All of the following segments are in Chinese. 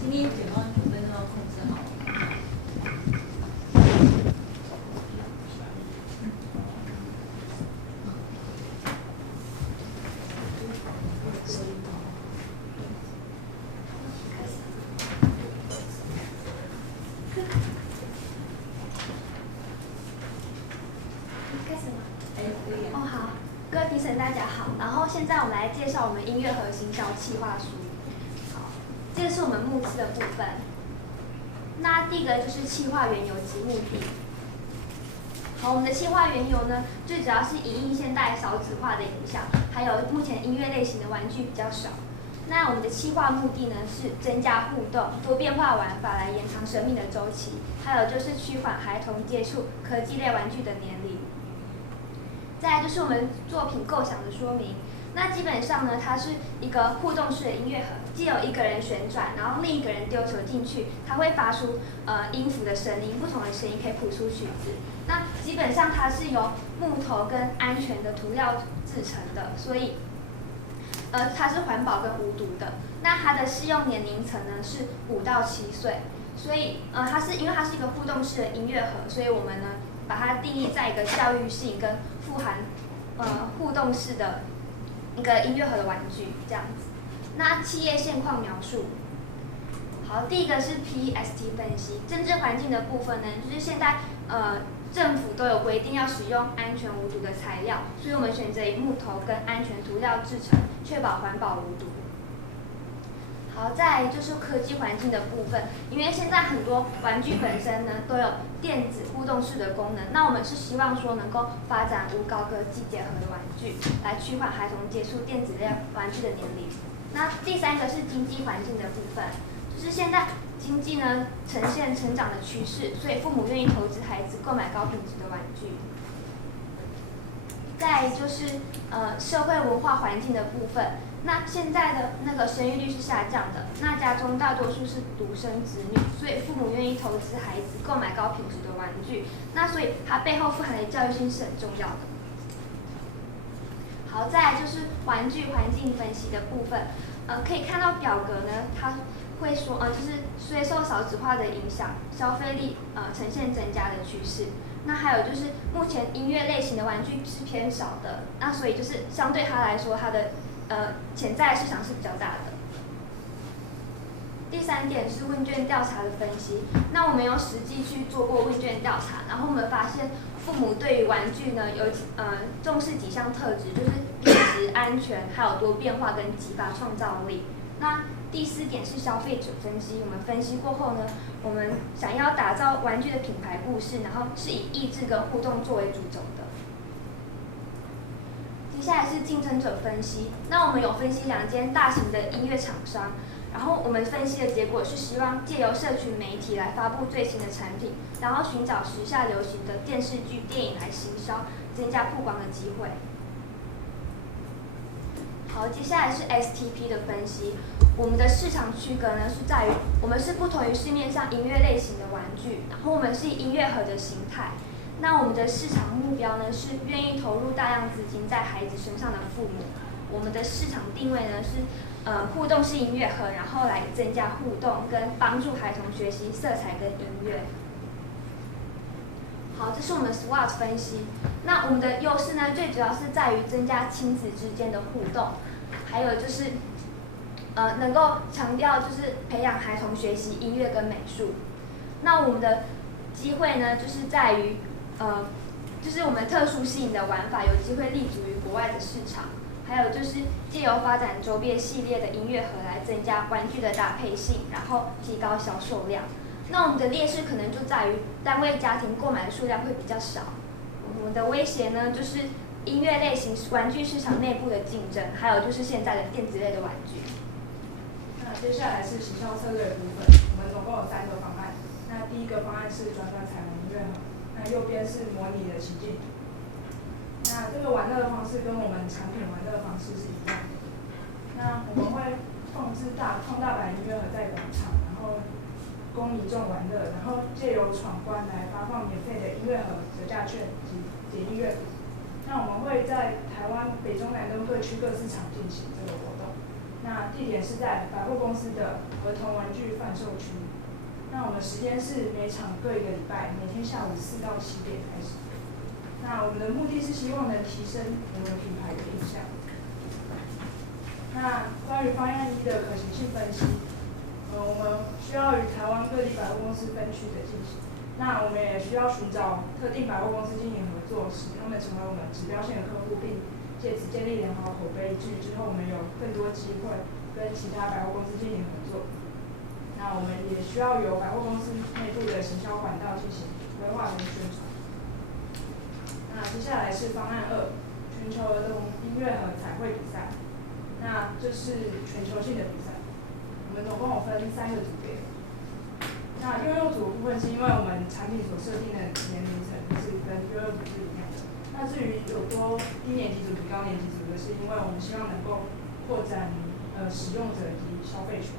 今天简报9分钟要控制好。开始吗？可以哦，好，各位评审大家好。然后现在我们来介绍我们音乐盒行销企划书。好，这个是我们目次的部分。那第一个就是企划缘由及目的。好，我们的企划缘由呢，最主要是因应现代少子化的影响，还有目前音乐类型的玩具比较少。那我们的企划目的呢，是增加互动、多变化玩法来延长生命的周期，还有就是趋缓孩童接触科技类玩具的年龄。再来就是我们作品构想的说明。那基本上呢，它是一个互动式的音乐盒，既有一个人旋转，然后另一个人丢球进去，它会发出音符的声音，不同的声音可以谱出曲子。那基本上它是由木头跟安全的涂料制成的，所以它是环保跟无毒的。那它的适用年龄层呢是5到7岁，所以它是因为它是一个互动式的音乐盒，所以我们呢把它定义在一个教育性跟富含互动式的一个音乐盒的玩具这样子。那企业现况描述，好，第一个是 PEST 分析，政治环境的部分呢，就是现在政府都有规定要使用安全无毒的材料，所以我们选择以木头跟安全涂料制成，确保环保无毒。好，再来就是科技环境的部分，因为现在很多玩具本身呢都有电子互动式的功能，那我们是希望说能够发展无高科技结合的玩具，来趋缓孩童接触电子类玩具的年龄。那第三个是经济环境的部分，就是现在经济呢呈现成长的趋势，所以父母愿意投资孩子购买高品质的玩具。再来就是社会文化环境的部分。那现在的那个生育率是下降的，那家中大多数是独生子女，所以父母愿意投资孩子购买高品质的玩具，那所以它背后富含的教育性是很重要的。好，再来就是玩具环境分析的部分，可以看到表格呢，它会说就是虽受少子化的影响，消费力呈现增加的趋势。那还有就是目前音乐类型的玩具是偏少的，那所以就是相对它来说，它的潜在市场是比较大的。第三点是问卷调查的分析。那我们有实际去做过问卷调查，然后我们发现父母对于玩具呢有重视几项特质，就是品质、安全，还有多变化跟激发创造力。那第4点是消费者分析。我们分析过后呢，我们想要打造玩具的品牌故事，然后是以益智跟互动作为主轴的。接下来是竞争者分析。那我们有分析2间大型的音乐厂商，然后我们分析的结果是希望借由社群媒体来发布最新的产品，然后寻找时下流行的电视剧、电影来行销，增加曝光的机会。好，接下来是 STP 的分析。我们的市场区隔呢是在于，我们是不同于市面上音乐类型的玩具，然后我们是以音乐盒的形态。那我们的市场目标呢是愿意投入大量资金在孩子身上的父母。我们的市场定位呢是互动式音乐盒，然后来增加互动跟帮助孩童学习色彩跟音乐。好，这是我们 SWOT 分析。那我们的优势呢，最主要是在于增加亲子之间的互动，还有就是能够强调就是培养孩童学习音乐跟美术。那我们的机会呢，就是在于就是我们特殊吸引的玩法有机会立足于国外的市场，还有就是借由发展周边系列的音乐盒来增加玩具的搭配性，然后提高销售量。那我们的劣势可能就在于单位家庭购买的数量会比较少。我们的威胁呢，就是音乐类型玩具市场内部的竞争，还有就是现在的电子类的玩具。那接下来是行销策略的部分，我们总共有3个方案。那第一个方案是转转彩虹音乐盒，那右边是模拟的情境图。那这个玩乐的方式跟我们产品玩乐的方式是一样的。那我们会放置放大版音乐盒在广场，然后供民众玩乐，然后借由闯关来发放免费的音乐盒、折价券及解音乐图。那我们会在台湾北中南东各区各市场进行这个活动。那第地点是在百货公司的儿童玩具贩售区。那我们时间是每场各1个礼拜，每天下午4到7点开始。那我们的目的是希望能提升我们品牌的印象。那关于方案1的可行性分析，我们需要与台湾各地百货公司分区的进行。那我们也需要寻找特定百货公司进行合作，使他们成为我们指标性的客户，并借此建立良好口碑。之后我们有更多机会跟其他百货公司进行合作。那我们也需要有百货公司内部的行销管道进行规划跟宣传。那接下来是方案2，全球儿童音乐和彩绘比赛。那这是全球性的比赛，我们总共有分3个组别。那幼幼组的部分是因为我们产品所设定的年龄层是跟幼幼组是一样的。那至于有多低年级组比高年级组的，是因为我们希望能够扩展使用者及消费群。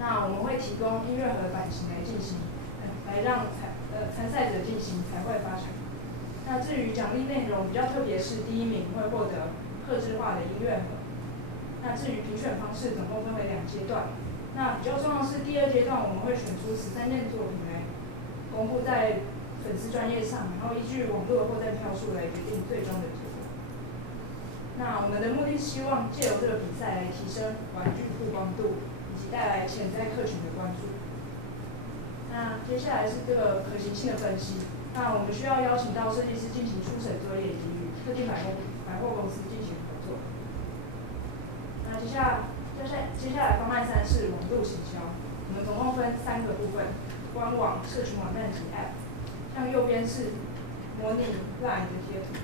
那我们会提供音乐盒版型来进行，来让参赛者进行彩绘发想。那至于奖励内容比较特别，是第1名会获得客制化的音乐盒。那至于评选方式，总共分为2阶段。那比较重要的是第2阶段，我们会选出13件作品来公布在粉丝专页上，然后依据网络的获赞票数来决定最终的结果。那我们的目的是希望借由这个比赛来提升玩具曝光度，以及带来潜在客群的关注。那接下来是这个可行性的分析。那我们需要邀请到设计师进行初审作业，以及与特定百货公司进行合作。那接下来方案3是网络行销。我们总共分3个部分：官网、社群网站及 App。像右边是模拟 LINE 的贴图。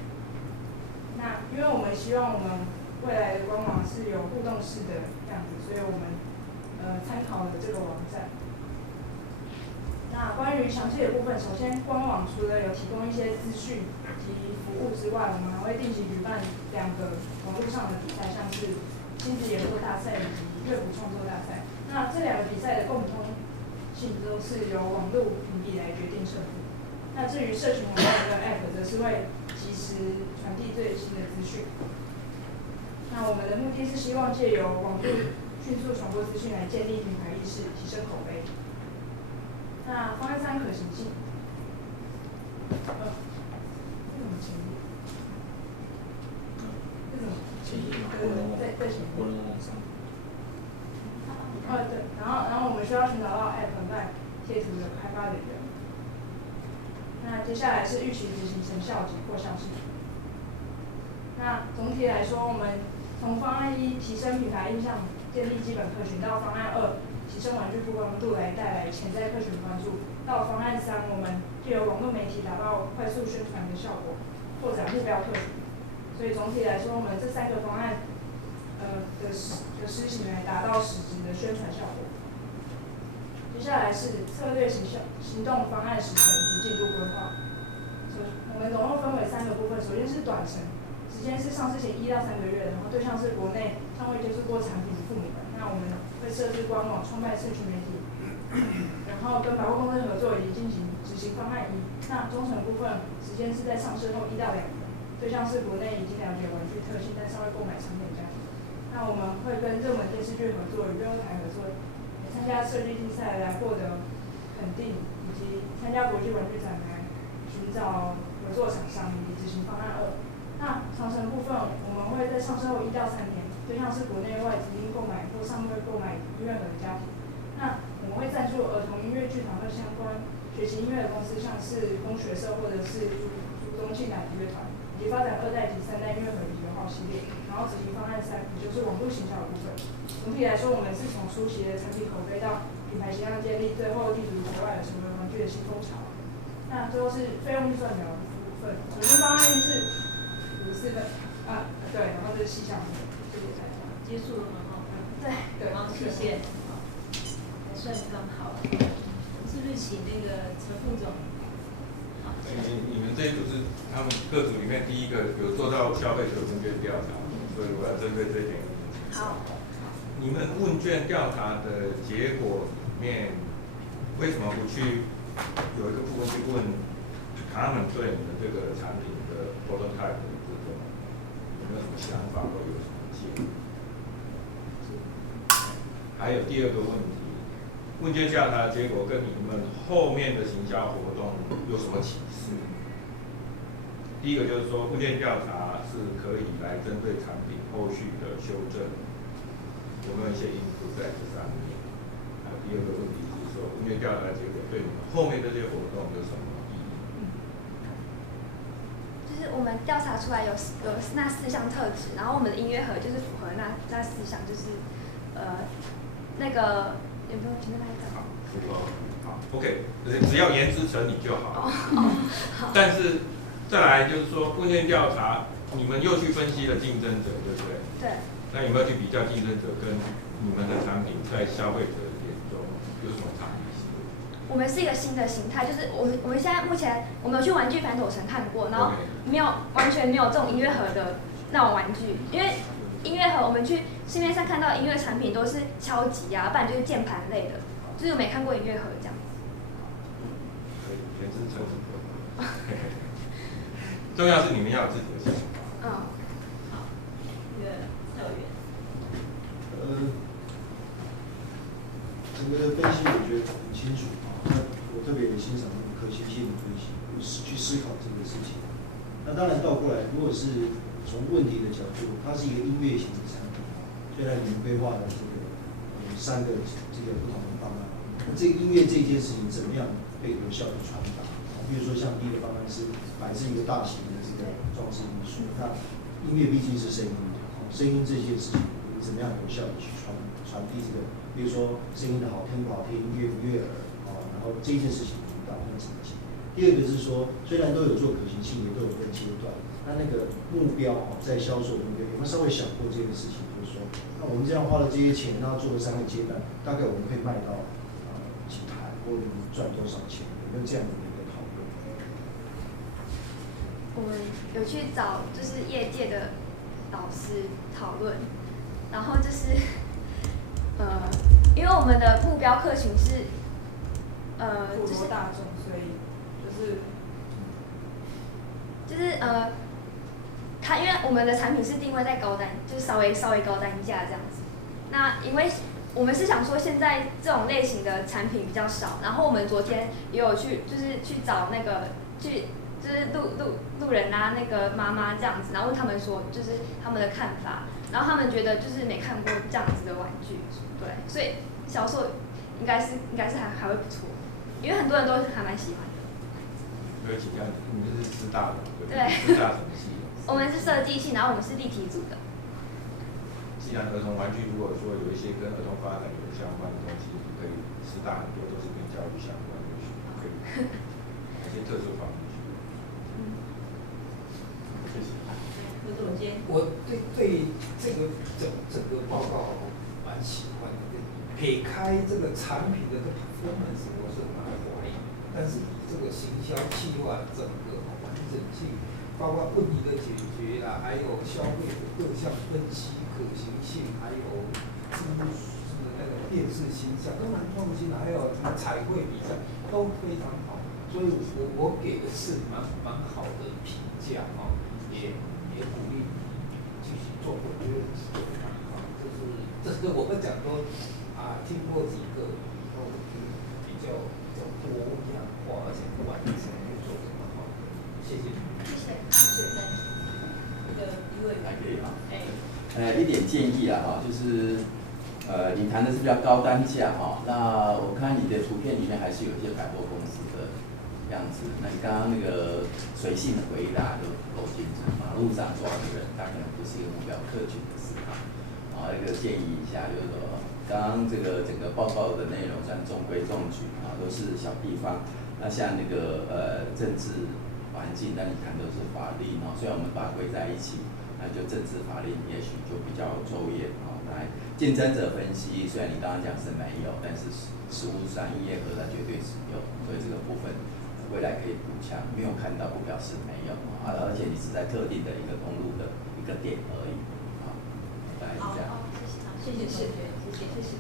那因为我们希望我们未来的官网是有互动式的样子，所以我们参考了这个网站。那关于详细的部分，首先官网除了有提供一些资讯及服务之外，我们还会定期举办2个网络上的比赛，像是亲子演说大赛以及乐谱创作大赛。那这2个比赛的共通性都是由网络评比来决定胜负。那至于社群网站跟 App， 则是会及时传递最新的资讯。那我们的目的是希望借由网络迅速传播资讯来建立品牌意识，提升口碑。那方案3可行性，这怎么前面？这怎么？前面在前面。不能往上。对，然后我们需要寻找到 App 来贴图的开发人员。那接下来是预期执行成效及获效性。那总体来说，我们从方案1提升品牌印象，建立基本客群，到方案2提升玩具曝光度来带来潜在客群关注，到方案3我们借由网络媒体达到快速宣传的效果，拓展目标客群。所以总体来说，我们这3个方案的施行来达到实质的宣传效果。接下来是策略行动方案时程及进度规划。我们总共分为3个部分，首先是短程，时间是上市前1到3个月，然后对象是国内尚未接触过产品的父母们。那我们会设置官网、创办社群媒体，然后跟百货公司合作以及进行执行方案1。那中程部分时间是在上市后1到2年，对象是国内已经了解玩具特性但尚未购买产品的家庭。那我们会跟热门电视剧合作，与幼儿台合作，参加设计竞赛来获得肯定，以及参加国际玩具展来寻找合作厂商以及执行方案2。那长程部分我们会在上市后1到3年，对象是国内外指定购买或尚未购买音乐盒的家庭。那我们会赞助儿童音乐剧团和相关学习音乐的公司，像是工学社或者是朱宗庆奶乐团，以及发展2代及3代音乐盒以及油耗系列。然后执行方案3，也就是网络行销的部分。总体来说，我们是从初期的产品口碑到品牌形象建立，最后立足国外的成为玩具的新风潮。那最后是费用预算表的部分。首先方案1是54分，对，然后这是细项部分，谢谢大家。结束了吗？对，好，谢谢。好，还算刚好。是不是请那个陈副总？好，你们这一组是他们各组里面第一个有做到消费者问卷调查，所以我要针对这一点。好。你们问卷调查的结果里面，为什么不去有一个部分去问他们对你们这个产品的 prototype 的部分，有没有什么想法或有什么建议？还有第二个问题，问卷调查的结果跟你们后面的行销活动有什么启示？第一个就是说，问卷调查是可以来针对产品后续的修正，有没有一些因素在这上面？还有第二个问题是说，问卷调查结果对你们后面这些活动有什么意义？就是我们调查出来有那4项特质，然后我们的音乐盒就是符合那4项，就是那个有没有前面那一个？好，符合。好 ，OK， 就是只要言之成理就好。但是再来就是说，问卷调查，你们又去分析了竞争者，对不对？对。那有没有去比较竞争者跟你们的产品在消费者眼中有什么差异性？我们是一个新的形态，就是我们现在目前我们有去玩具反斗城看过，然后完全没有这种音乐盒的那种玩具，因为音乐盒我们去市面上看到的音乐产品都是敲击啊，不然就是键盘类的，就是没看过音乐盒这样子。可以，言之成理。重要是你们要有自己的想法。好，那个蔡委员。整个分析我觉得很清楚啊，那我特别也欣赏那个可行性的分析，去思考这个事情。那当然倒过来，如果是从问题的角度，它是一个音乐型的产品，虽然你们规划了这个3个这个不同的方案，那这个音乐这件事情怎么样被有效的传达？比如说像第一个方案是摆置一个大型的这个装置艺术，那音乐毕竟是声音，声音这件事情怎么样有效的去传递这个，比如说声音的好听不好听，悦不悦耳然后这件事情引导那怎么讲？第二个是说，虽然都有做可行性，也都有分阶段，那个目标在销售目标有没有稍微想过这个事情？就是说，那我们这样花了这些钱，然后做了3个阶段，大概我们可以卖到几台，或者赚多少钱？有没有这样的一个讨论？我们有去找就是业界的老师讨论，然后就是因为我们的目标客群是普罗大众，所以就是因为我们的产品是定位在高单，就是稍微高单价这样子。那因为我们是想说，现在这种类型的产品比较少，然后我们昨天也有去找那个就是路人啊，那个妈妈这样子，然后问他们说就是他们的看法，然后他们觉得就是没看过这样子的玩具，对，所以销售应该是还会不错，因为很多人都还蛮喜欢的。没有请教你们是师大的，对，对，师大什么系？我们是设计系，然后我们是立体组的。既然儿童玩具如果说有一些跟儿童发展有相关的东西，可以师大很多都是跟教育相关的，可以一些特殊方面去。谢谢。何总监。我对这个整个报告蛮喜欢的。撇开这个产品的performance，我是蛮怀疑，但是以这个行销计划整个完整性，包括问题的解决啦，还有消费者各项分析可行性，还有那个电视形象都蛮创新的，还有什么彩绘比赛都非常好，所以我给的是蛮好的评价也鼓励继续做，我觉得是非常好，这是我们讲说。经过几个以后，比较多样化，而且完整，做得蛮好。谢谢。谢谢。一位委员。一点建议啦就是你谈的是比较高单价那我看你的图片里面还是有一些百货公司的样子。那你刚刚那个随性的回答就够精准，马路上多少个人，他可能不是一个目标客群的思考。一个建议一下，就是说。刚刚这个整个报告的内容算中规中矩都是小地方。那像那个政治环境，那你看都是法律虽然我们把它归在一起，那就政治法律也许就比较周延来竞争者分析，虽然你刚刚讲是没有，但是实务上音乐盒它绝对是有，所以这个部分未来可以补强。没有看到不表示没有而且你是在特定的一个公路的一个点而已大概是这样。谢谢同学，谢谢。